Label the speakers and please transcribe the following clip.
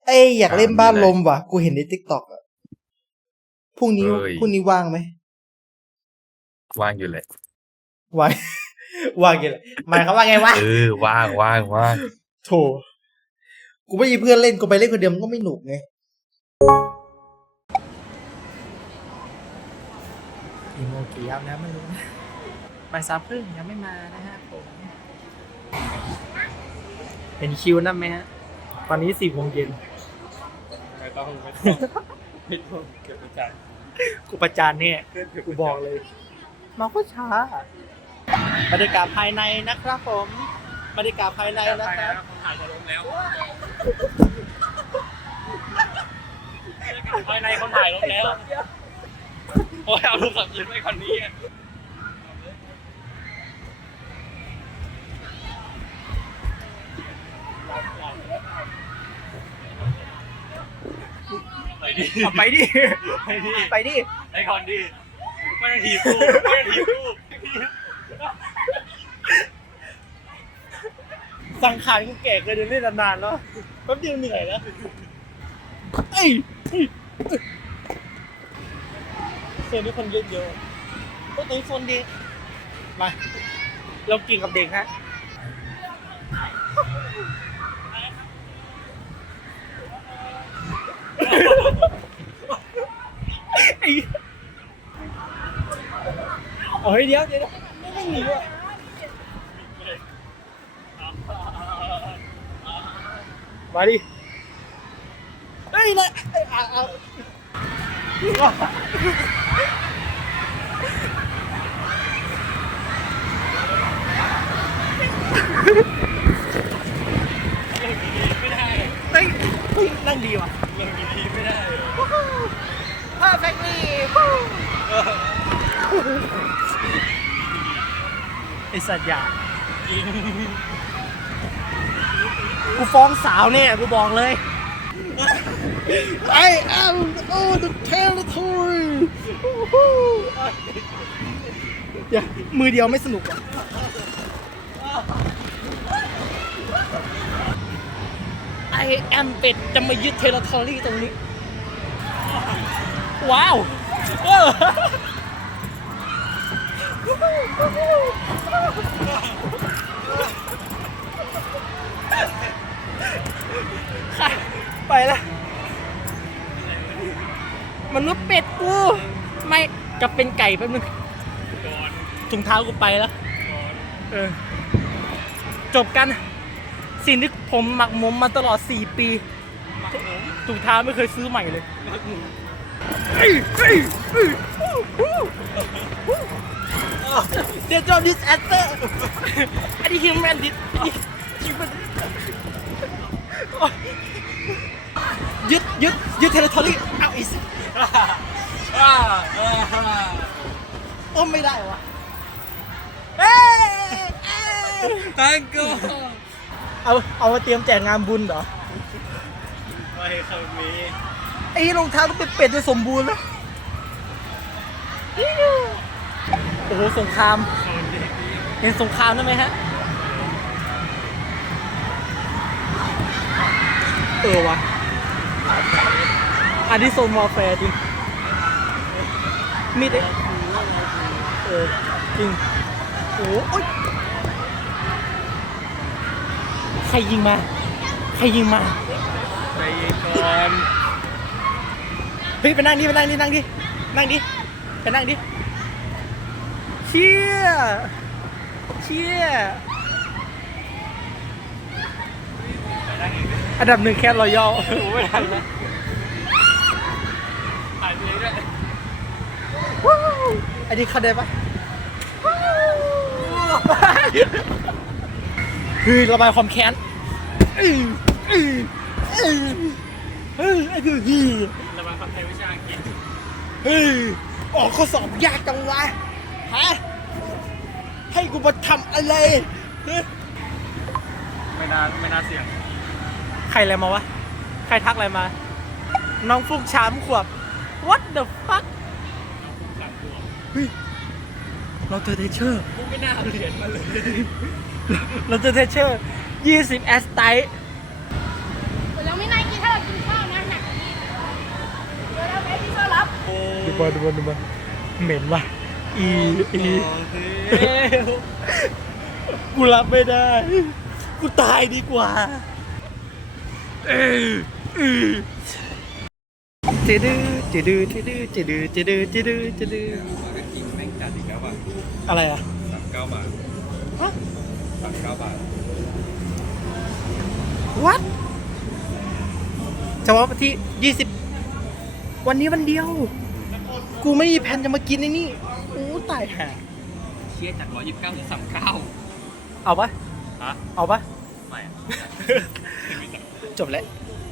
Speaker 1: อยากเล่นบ้านลมว่ะกูเห็นในทิกตอกอะพรุ่งนี้ว่างไหม
Speaker 2: ว่างอยู่เลย
Speaker 1: ว่างว่างยังไงหมายเขามว่าไงวะ
Speaker 2: ว่าง
Speaker 1: โถกูไม่มีเพื่อนเล่นกูไปเล่นคนเดียวมันก็ไม่หนุกไงกี่โมงกี่ยามนะไม่รู้นะบ่าย 3:30ยังไม่มานะฮะผมเป็นคิวนั่นไหมฮะตอนนี้4 โมงเย็น
Speaker 2: ไม่ต้องเก็บประจาน
Speaker 1: กูประจานเนี่ยกูบอกเลยมาก็ช้าบรรยากาศภายในนะครับผมบรรยากาศภายในนะครับ
Speaker 2: ถ่ายจะลงแล้วภายในคนถ่ายลงแล้วโอ้ยเอาโทรศัพท์ยืนไว้คนนี้
Speaker 1: ไปดิ
Speaker 2: ไอคอนดิไม่ต้องถีบกู
Speaker 1: สังขารกูแก่เคยเดินเล่นนานๆแล้วแป๊บเดียวเหนื่อยแล้วโซนนี้คนเยอะๆก็ตรงนี้โซนดีมาเรากินกับเด็กฮะเฮ้ยเดี๋ยวไม่หนีว่ะมาดิเฮ้ยเลยเอาเฮ้ยนั่งดีว่ะ
Speaker 2: ไม่ได้
Speaker 1: perfectly ไอสัตว์ใหญ่กูฟ้องสาวเนี่ยกูบอกเลย I am on the territory อย่ามือเดียวไม่สนุกอ่ะI am เป็ดจะมายึด territory ตรงนี้ว้าวไปแล้วมนุษย์เป็ดกูไม่จะเป็นไก่แป๊บนึงถุงเท้ากูไปแล้วจบกันสิ่งที่ผมหมักหมมมาตลอด4 ปีถุงเท้าไม่เคยซื้อใหม่เลยเดี๋ยวจอดิสแอตเตอร์อันนี้ฮิวแมนดิสยึดเทเลทอรี่เอาอีสิโอ้ไม่ได้วะ
Speaker 2: thank you
Speaker 1: เอามาเตรียมแจกงานบุญเหรอ
Speaker 2: ไม่เคยมี
Speaker 1: ไอ้รองเท้าต้องเป็นเป็ดจะสมบูรณ์แล้วโอ้โหสงครามเห็นสงครามได้ไหมฮะวะอันนี้โซนวอลแฟร์จริงมีดจริงโอ้ยใครยิงมา
Speaker 2: ใจเย็นก่อน
Speaker 1: เฮ้ยไปนั่งดิไปนั่งดิเชี่ยอันดับ 1แคทรอยัล
Speaker 2: ไม่ทันแล้วถ่ายเลยด้วย
Speaker 1: อันนี้เข้าได้ปะคือระบายความแค้นไอ้คือ
Speaker 2: ระบายความแค้นวิชาอังกฤษ
Speaker 1: ออกข้อสอบยากจังวะฮะให้กูมาทำอะไร
Speaker 2: ไม่น่าเสี่ยง
Speaker 1: ใครอะไรมาวะใครทักอะไรมาน้องฟุก3 ขวบ what the fuck เฮ้ยเราเจอเทเชอร์
Speaker 2: กูไม่น่าเรียนมาเลย
Speaker 1: เราเจอเทเชอร์20 แอสไต
Speaker 3: 我ยังไม่นายกินเท่ากินโช
Speaker 1: มันเหม็นว่ะอีกูรับไม่ได้ กูตายดีกว่าจืดจืดจืดจืดจืดจืดจืด
Speaker 2: มาก็กินแม่งจัดอีกแล้วอ่ะ
Speaker 1: อะไรอ่ะ
Speaker 2: 39 บาท
Speaker 1: ฮะ
Speaker 2: 39 บาท
Speaker 1: what เฉพาะวันที่20วันนี้วันเดียว กูไม่มีแผนจะมากินไอ้นี่โอ้ตายห่า
Speaker 2: เชี่ยจาก129ถึง39
Speaker 1: เอาปะ
Speaker 2: ฮะ
Speaker 1: เอาปะ
Speaker 2: ไม่
Speaker 1: จบแล้ว